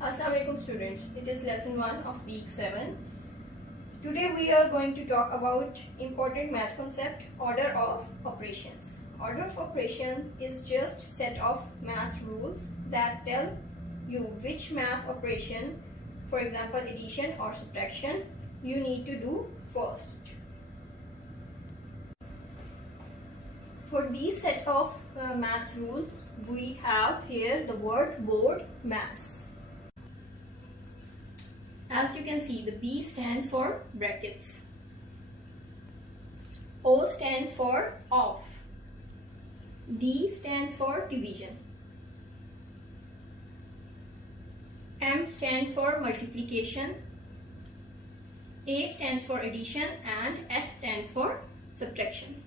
Assalamu alaikum students, it is lesson 1 of week 7. Today we are going to talk about important math concept, order of operations. Order of operation is just set of math rules that tell you which math operation, for example addition or subtraction, you need to do first. For these set of math rules, we have here the word board mass. As you can see, the B stands for brackets, O stands for off, D stands for division, M stands for multiplication, A stands for addition, and S stands for subtraction.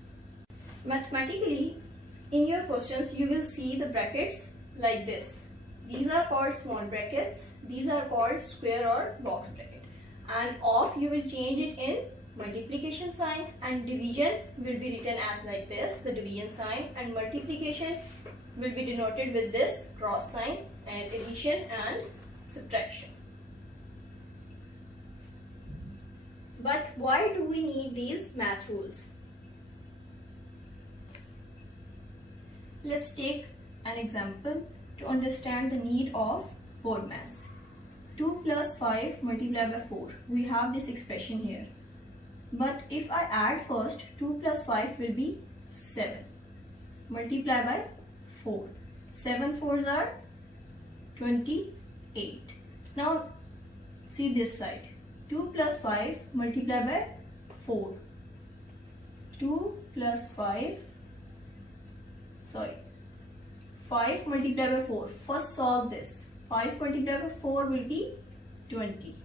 Mathematically, in your questions you will see the brackets like this. These are called small brackets, these are called square or box bracket, and off you will change it in multiplication sign, and division will be written as like this, the division sign, and multiplication will be denoted with this cross sign, and addition and subtraction. But why do we need these math rules? Let's take an example to understand the need of board mass. 2 plus 5 multiplied by 4. We have this expression here. But if I add first, 2 plus 5 will be 7. Multiply by 4. 7 fours are 28. Now see this side. 2 plus 5 multiplied by 4. 2 plus 5 multiplied by 4. First solve this. 5 multiplied by 4 will be 20.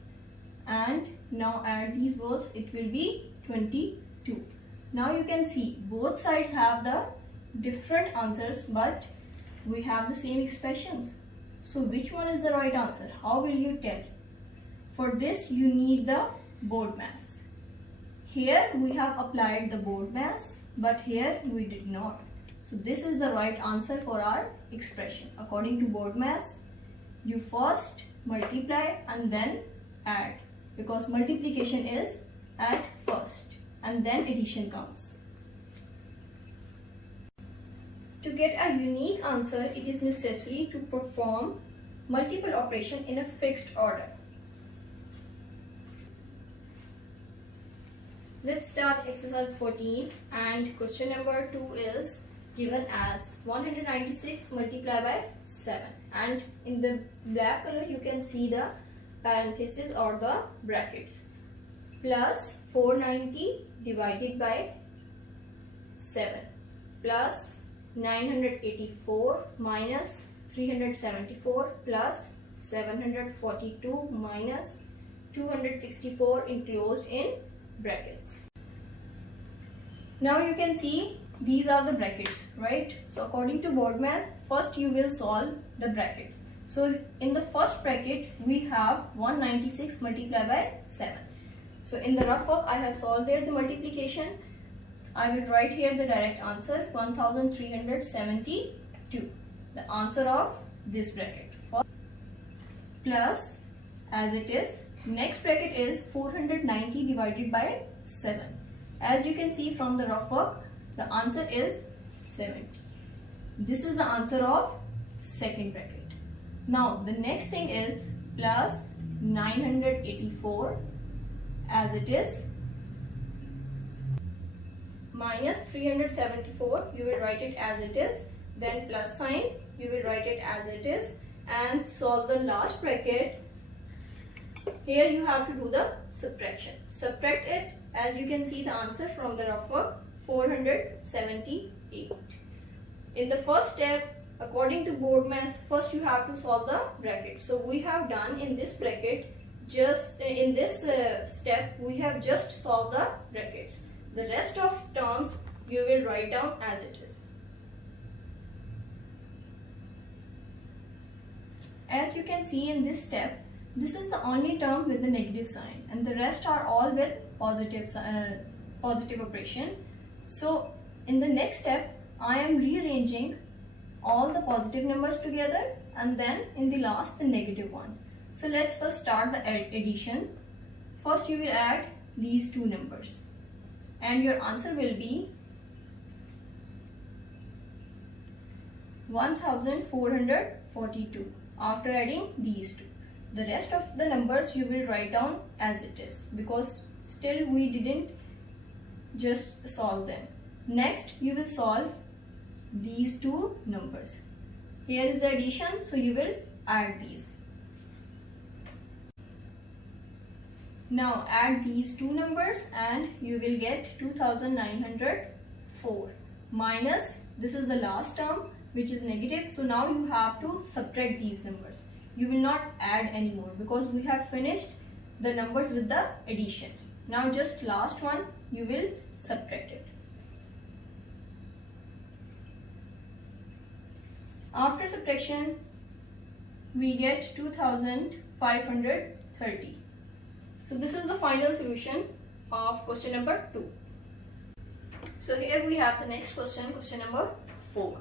And now add these both, it will be 22. Now you can see both sides have the different answers, but we have the same expressions. So which one is the right answer? How will you tell? For this you need the board mass. Here we have applied the board mass, but here we did not. So this is the right answer for our expression. According to board mass, you first multiply and then add, because multiplication is at first and then addition comes. To get a unique answer, it is necessary to perform multiple operations in a fixed order. Let's start exercise 14, and question number 2 is given as 196 multiplied by 7, and in the black color you can see the parentheses or the brackets, plus 490 divided by 7 plus 984 minus 374 plus 742 minus 264 enclosed in brackets. Now you can see these are the brackets, right? So according to board mass, first you will solve the brackets. So in the first bracket we have 196 multiplied by 7. So in the rough work I have solved there the multiplication. I will write here the direct answer, 1372, the answer of this bracket. Plus, as it is, next bracket is 490 divided by 7. As you can see from the rough work, the answer is 70. This is the answer of second bracket. Now the next thing is plus 984 as it is, minus 374, you will write it as it is, then plus sign, you will write it as it is, and solve the last bracket. Here you have to do the subtraction. Subtract it, as you can see the answer from the rough work, 478. In the first step, according to board mass, first you have to solve the bracket. So we have done in this bracket, just in this step we have just solved the brackets. The rest of terms you will write down as it is. As you can see in this step, this is the only term with the negative sign, and the rest are all with positive operation. So in the next step, I am rearranging all the positive numbers together, and then in the last the negative one. So let's first start the addition. First you will add these two numbers and your answer will be 1442 after adding these two. The rest of the numbers you will write down as it is because still we didn't just solve them. Next you will solve these two numbers. Here is the addition, so you will add these. Now add these two numbers and you will get 2904 minus, this is the last term which is negative, so now you have to subtract these numbers. You will not add anymore because we have finished the numbers with the addition. Now just last one you will subtract it. After subtraction we get 2530. So this is the final solution of question number 2. So here we have the next question, question number 4,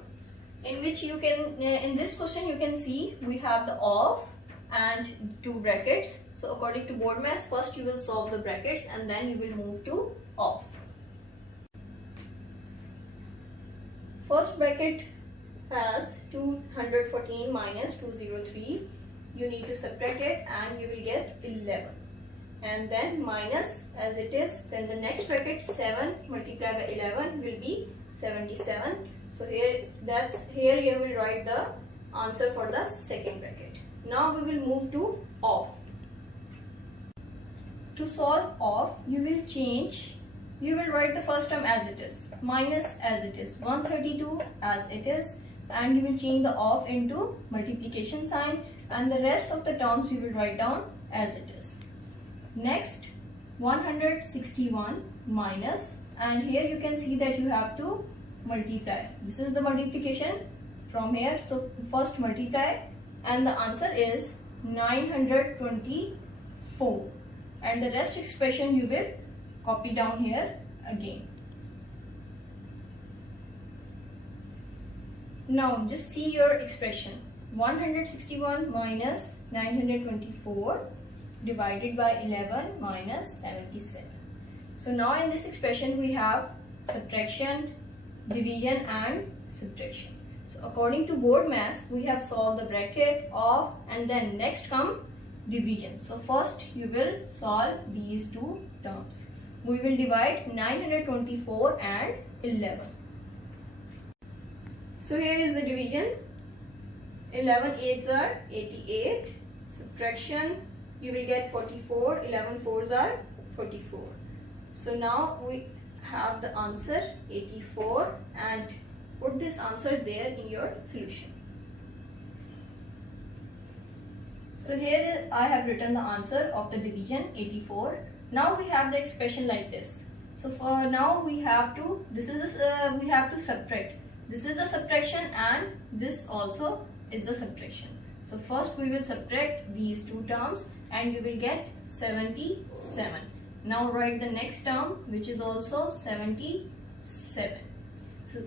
in which you can, in this question you can see we have the of and two brackets. So according to board maths, first you will solve the brackets and then you will move to of. First bracket has 214 minus 203. You need to subtract it and you will get 11. And then minus as it is, then the next bracket 7 multiplied by 11 will be 77. So here you will write the answer for the second bracket. Now we will move to of. To solve of, you will write the first term as it is, minus as it is, 132 as it is, and you will change the of into multiplication sign, and the rest of the terms you will write down as it is. Next 161 minus, and here you can see that you have to multiply. This is the multiplication from here, so first multiply and the answer is 924, and the rest expression you will copy down here again. Now just see your expression, 161 minus 924 divided by 11 minus 77. So now in this expression we have subtraction, division and subtraction. So according to board maths, we have solved the bracket of and then next come division. So first you will solve these two terms. We will divide 924 and 11. So here is the division. 11 8s are 88. Subtraction, you will get 44. 11 4s are 44. So now we have the answer 84, and put this answer there in your solution. So here I have written the answer of the division 84. Now we have the expression like this. So for now we have to, we have to subtract. This is the subtraction and this also is the subtraction. So first we will subtract these two terms and you will get 77. Now write the next term which is also 77. So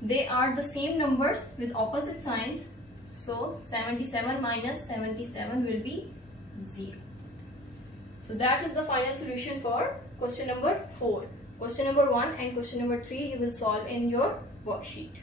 they are the same numbers with opposite signs. So 77 minus 77 will be 0. So that is the final solution for question number 4. Question number 1 and question number 3 you will solve in your worksheet.